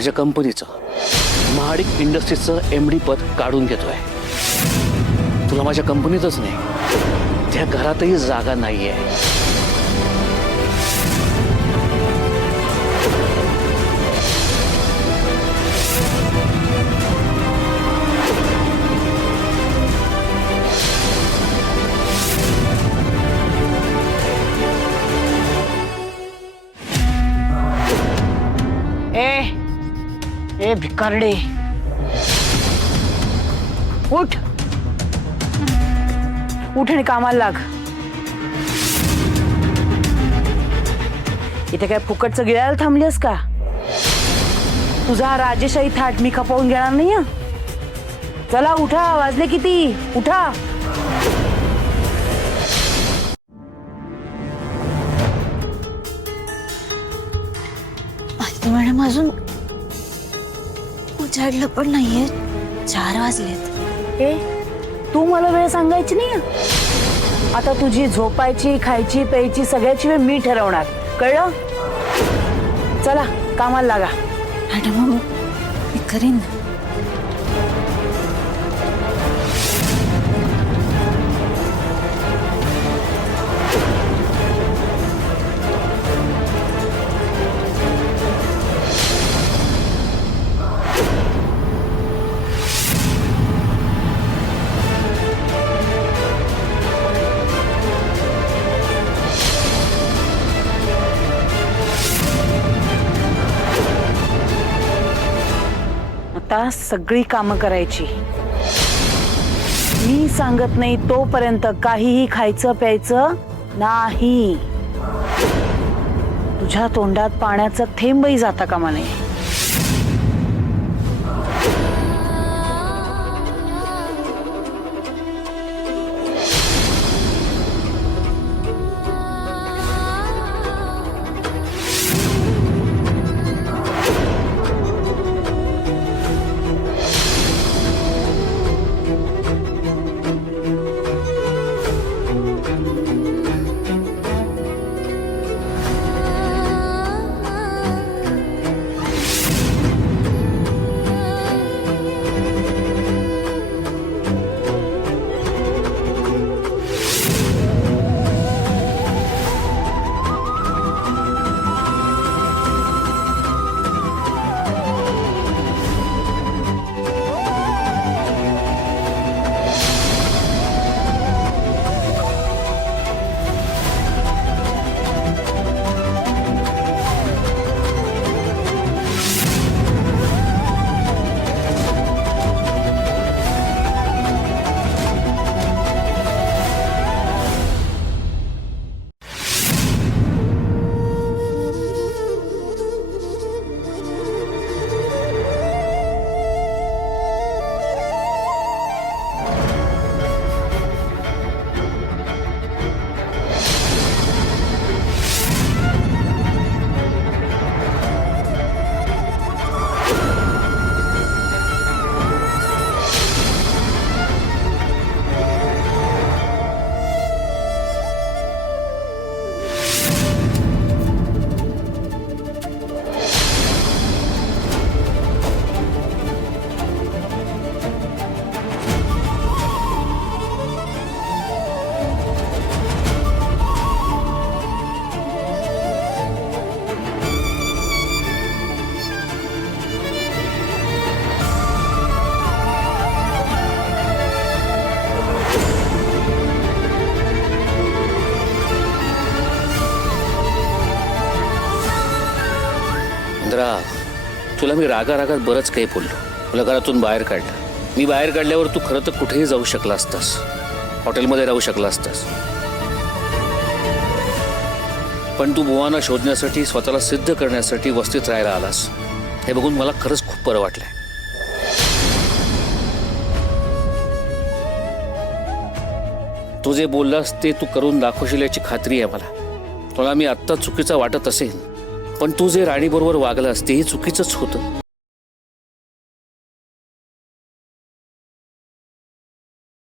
माझ्या कंपनीचं महाडिक इंडस्ट्रीजचं MD पद काढून घेतोय. तुला माझ्या कंपनीतच नाही, त्या घरातही जागा नाहीये. ए भिकारडे, उठ उठ आणि कामाला लाग. इथे काय फुकटचं गिळायला थांबलीस का? तुझा हा राजेशाही थाट मी खपवून घेणार नाही. चला उठा, वाजले किती, उठा. मॅडम अजून उजाडलं पण नाहीये, 4 वाजलेत. ए तू मला वेळ सांगायची नाही. आता तुझी झोपायची, खायची, प्यायची सगळ्याची वेळ मी ठरवणार, कळलं? चला कामाला लागा. मॅडम मी करीन. आता सगळी कामं करायची. मी सांगत नाही तोपर्यंत काहीही खायचं प्यायचं नाही. तुझ्या तोंडात पाण्याचा थेंबही जाता कामा नये. तुला मी रागारागात बरंच काही बोललो. तुला घरातून बाहेर काढलं. मी बाहेर काढल्यावर तू खरं तर कुठेही जाऊ शकला असतास, हॉटेलमध्ये राहू शकला असतास. पण तू बुवांना शोधण्यासाठी, स्वतःला सिद्ध करण्यासाठी वस्तीत राहायला आलास. हे बघून मला खरंच खूप बरं वाटलंय. तू जे बोललास ते तू करून दाखवशील याची खात्री आहे मला. तुला मी आत्ता चुकीचा वाटत असेल, पण तू जे राणीबरोबर वागलास तेही चुकीचंच होतं.